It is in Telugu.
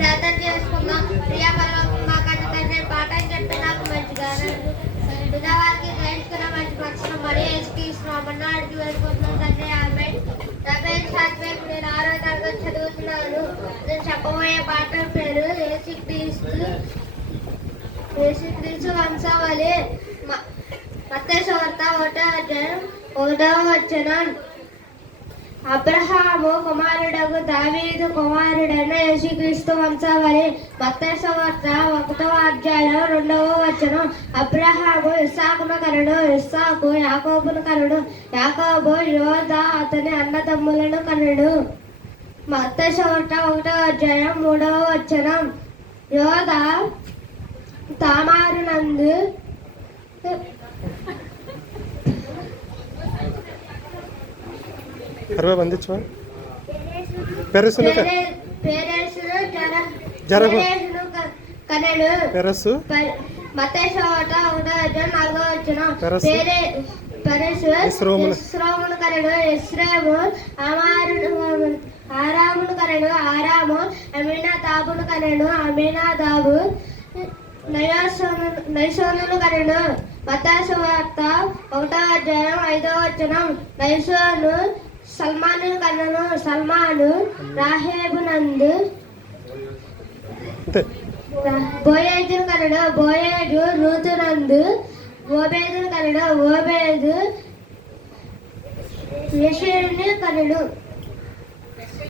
ప్రార్థన చేసుకుందాం. ప్రియపరలోకం మా కన్న తండ్రి పాఠం చెప్పి నాకు మంచిగా వినవారికి గ్రహించుకున్న మంచి పక్షం మరి యేసుక్రీస్తునామమున అడిగి వేడుకుంటున్నాం తండ్రి. ఆమేన్. నా పేరు సాత్విక్. నేను 6వ తరగతి చదువుతున్నాను. నేను చెప్పబోయే పాఠం పేరు యేసుక్రీస్తు వంశావళి. మత్తయి సువార్త 1వ అధ్యాయం 1వ వచనం. అబ్రహాము కుమారుడగు దావీదు కుమారుడైన యేసుక్రీస్తు వంశావళి. మత్తయి సువార్త 1వ అధ్యాయం 2వ వచనం. అబ్రహాము ఇస్సాకును కనుడు, ఇస్సాకు యాకోబును కనుడు, యాకోబు యోదా అతని అన్నదమ్ములను కనుడు. మత్తయి సువార్త 1వ అధ్యాయం 3వ వచనం. యోదా తామారు నందు పెరసు కనెడు. మత్తయి సువార్త 1వ అధ్యాయం 4వ వచనం. ఇస్రోమును కనెడు, ఇస్రేము ఆరామును కనెడు, ఆరాము అమీనాదాబును కనెడు, అమీనాదాబు నయసోనును కనెడు. మత్తయి సువార్త 1వ అధ్యాయం 5వ వచనం. నయసోను సల్మాను కనెను, సల్మాను రాహేబునందు బోయేజును కనెడు, బోయేజు రూతునందు ఓబేదును కనెడు, ఓబేదు యెషూను కనెడు.